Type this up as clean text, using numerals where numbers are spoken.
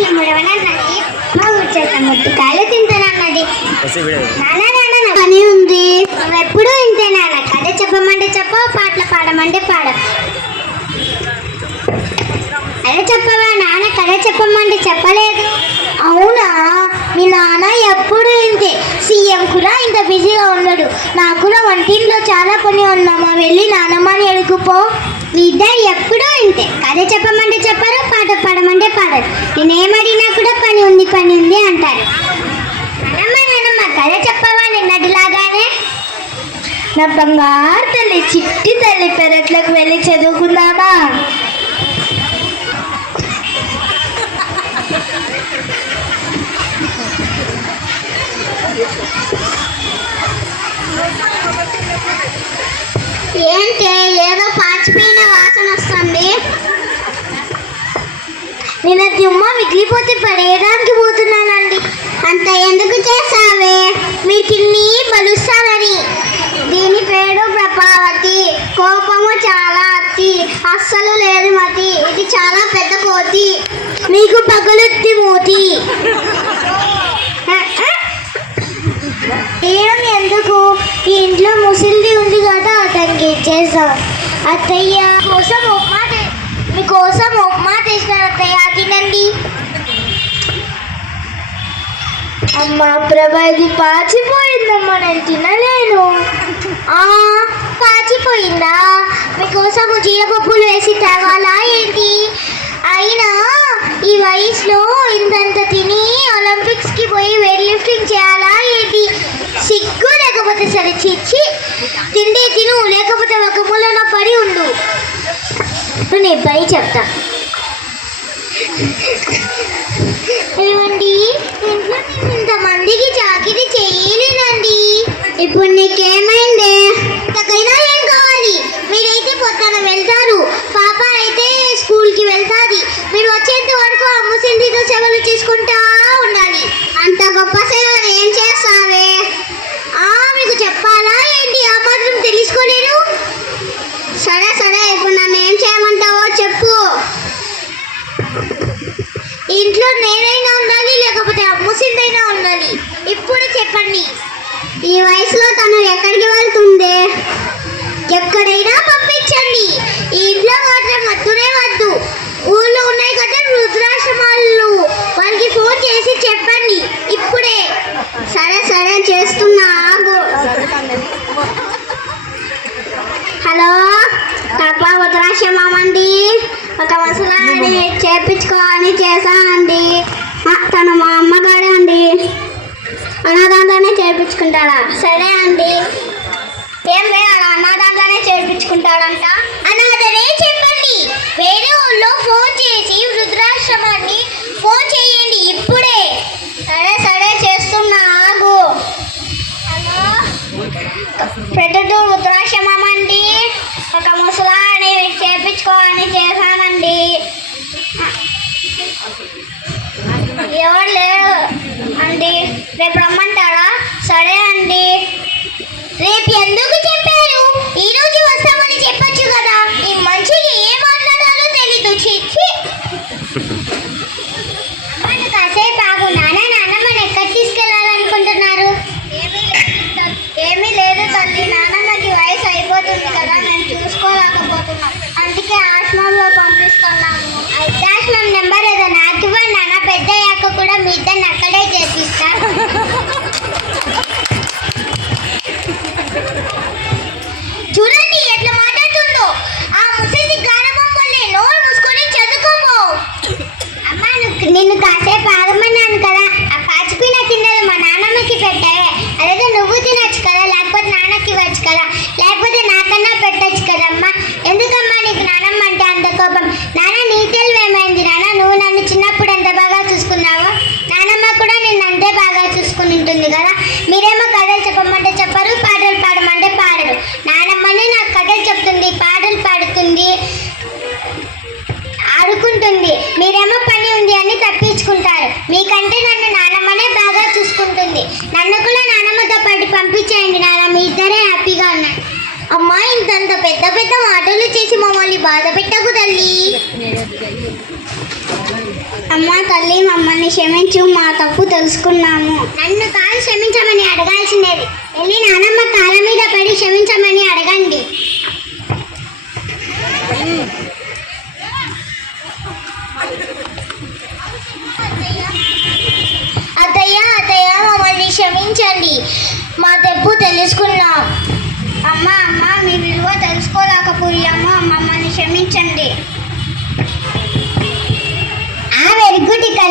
School ముడవనన్నది, మా ఊర్చేత ముట్టికాయలు తింటానన్నది. నాన్న నాన్న పని ఉంది, నువ్వెప్పుడు ఇంతే నాన్న. కథ చెప్పమంటే చెప్ప, పాటలు పాడమంటే పాడ. అదే చెప్పవా నాన్న, కథ చెప్పమంటే చెప్పలేదు. అవునా, మీ నాన్న ఎప్పుడు ఇంతే. సీఎం కూడా ఇంత బిజీగా ఉన్నాడు. నాకు కూడా వంటింట్లో చాలా పని ఉందమ్మా, వెళ్ళి నాన్నమ్మని ఎడుకుపో. మీ ఇద్దరు ఎప్పుడూ ఇంతే. కథ చెప్పమంటే చెప్పరు, పాట పాడమంటే పాడరు. నేనేమడినా కూడా పని ఉంది అంటారు. నాన్నమ్మ కథ చెప్పవా నిన్నటిలాగానే. నా బంగారు తల్లి, చిట్టి తల్లి, పెరట్లకు వెళ్ళి చదువుకుందామా? ఏంటి ఏదో పాచిపోయిన వాసన వస్తుంది. నేను దుమ్మ మిగిలిపోతే పడేయడానికి పోతున్నానండి. అంత ఎందుకు చేసావే? మీ తిన్ని బలుస్తానని. దీని పేరు ప్రభావతి. కోపము చాలా అతి, అస్సలు లేదు మతి. ఇది చాలా పెద్ద కోతి, మీకు పగులుద్ది మూతి. ఏం ఎందుకు? ఈ ఇంట్లో ముసిలిది ఉంది కదా, అతనికి ఇచ్చేసాం. అత్తయ్య కోసం ఉప్మా, మీకోసం ఉప్మా తెచ్చినాను అత్తయ్య, తినండి. అమ్మా ప్రభా, ఇది పాచిపోయిందమ్మా, నేను తినలేను. పాచిపోయిందా? మీకోసం జీడిపప్పులు వేసి తేవాలా ఏంటి? అయినా ఈ వయసులో ఇంతంత తిని ఒలింపిక్స్కి పోయి వెయిట్ లిఫ్టింగ్ చేయాలా ఏంటి? సిగ్గు లేకపోతే సరే, చిచ్చి. తింటే తిను, లేకపోతే ఒక మూలన పడి ఉండు. నేను పని చెప్తా. ఏమండి, ఇంట్లో నేను ఇంతమందికి చాకిరీ చేయలేనండి. ఇప్పుడు నీకేమైంది? ఇంతకైనా ఏం కావాలి? మీరైతే పొద్దున వెళ్తారు, పాప అయితే స్కూల్కి వెళ్తాది. మీరు వచ్చేంత వరకు అమ్మసింటితో సేవలు చేసుకుంటా ఉండాలి. అంత గొప్ప సేవలు ఏం చేస్తావే? మీకు చెప్పాలా ఏంటి? ఆ మాత్రం తెలుసుకోలేను. సరే సరే, ఇప్పుడు నన్ను ఏం చేయమంటావో చెప్పు. ఇంట్లో నేనైనా ఉండాలి, లేకపోతే అమ్మసిందైనా ఉండాలి. ఇప్పుడు చెప్పండి. ఈ వయసులో తను ఎక్కడికి వెళ్తుంది? ఎక్కడైనా పంపించండి. ఈ ఇంట్లో మాత్రం వద్దునే వద్దు. ఊళ్ళో ఉన్నాయి కదా వృద్ధాశ్రమాలు, వాళ్ళకి ఫోన్ చేసి చెప్పండి ఇప్పుడే. సరే సరే, చేస్తున్నా. హలో, తప్ప వృద్ధాశ్రమం అండి. ఒక ముసలాన్ని చేర్పించుకోవాలని చేశానండి. తను మా అమ్మగారే అండి. అనాథాంట్లోనే చేర్పించుకుంటాడా? సరే అండి. ఏం వేయాలి? అనాథాంట్లోనే చేర్పించుకుంటాడంట. అనాథనే చెప్పండి. వేరే ఊళ్ళో ఫోన్ చేసి వృద్ధాశ్రమాన్ని ఫోన్ చేయండి ఇప్పుడే. సరే సరే, చేస్తున్నా. ఆగు. హలో, ప్రొద్దుటూరు వృద్ధాశ్రమం అండి. ఒక ముసలాన్ని చేర్పించుకోవాలని చేశానండి. ఎవరు లేరు అండి, రేపు రమ్మంటారా? సరే అండి. రేపు ఎందుకు చెప్పారు? ఈరోజు వస్తామని చెప్పచ్చు కదా. ఈ మనిషికి ఏం మాట్లాడాలో తెలీదు. చిచ్చి. కాసేపు ఆగు. నాన్నమ్మ ఎక్కడికి తీసుకెళ్ళాలనుకుంటున్నారు? ఏమీ లేదు తల్లి, నాన్నమ్మకి వయసు అయిపోతుంది కదా, మేము చూసుకోలేకపోతున్నాం. అందుకే ఆశ్రమంలో పంపిస్తున్నాము. ఆశ్రమం నెంబర్ ఏదో నాకు ఇవ్వండి నాన్న. పెద్ద అయ్యాక కూడా మీ ఇద్దరిని అక్కడే చేపిస్తా. చూడండి ఎట్లా మాట్లాడుతుందో. ఆ ముసలి గానమం వల్లే నోరు మూసుకొని చదువుకోము. అమ్మ, నిన్ను కాసేపు ఆగమన్నాను కదా. ఆ పాచిపోయిన తిన్నది మా నాన్నమ్మకి పెట్టావే, అదేదో నువ్వు తినచ్చు కదా, లేకపోతే నాన్నకి ఇవ్వచ్చు కదా, లేకపోతే నాకన్నా పెట్టచ్చు కదమ్మా. ఎందుకమ్మా నీకు నాన్నమ్మ అంటే అంత కోపం? నాన్న, నీ తెలివేమైంది నాన్న? నువ్వు నన్ను చిన్నప్పుడు ఎంత బాగా చూసుకున్నావో, నాన్నమ్మ కూడా నిన్ను అంతే బాగా చూసుకుని ఉంటుంది కదా. మీరేమో కథలు చెప్పమంటే చెప్పరు, పాటలు పాడమంటే పాడరు. నాన్నమ్మనే నాకు కథలు చెప్తుంది, పాటలు పాడుతుంది, ఆడుకుంటుంది. మీరేమో పని ఉంది అని తప్పించుకుంటారు. మీకంటే నన్ను నాన్నమ్మనే బాగా చూసుకుంటుంది. నన్ను కూడా నాన్నమ్మతో పాటు పంపించేయండి నాన్న, మీ ఇద్దరే హ్యాపీగా ఉన్నారు. అమ్మా, ఇంతంత పెద్ద పెద్ద మాటలు చేసి మమ్మల్ని బాధ పెట్టకు తల్లి. అమ్మ తల్లి మమ్మల్ని క్షమించు, మా తప్పు తెలుసుకున్నాము. నన్ను కాదు క్షమించమని అడగాల్సిందేది, వెళ్ళి నానమ్మ కాళ్ళ మీద పడి క్షమించమని అడగండి. అత్తయ్య అత్తయ్య మమ్మల్ని క్షమించండి, మా తప్పు తెలుసుకున్నాం. అమ్మ అమ్మ మీ విలువ తెలుసుకోలేకపోయాము, మమ్మల్ని క్షమించండి. Very good. ఇక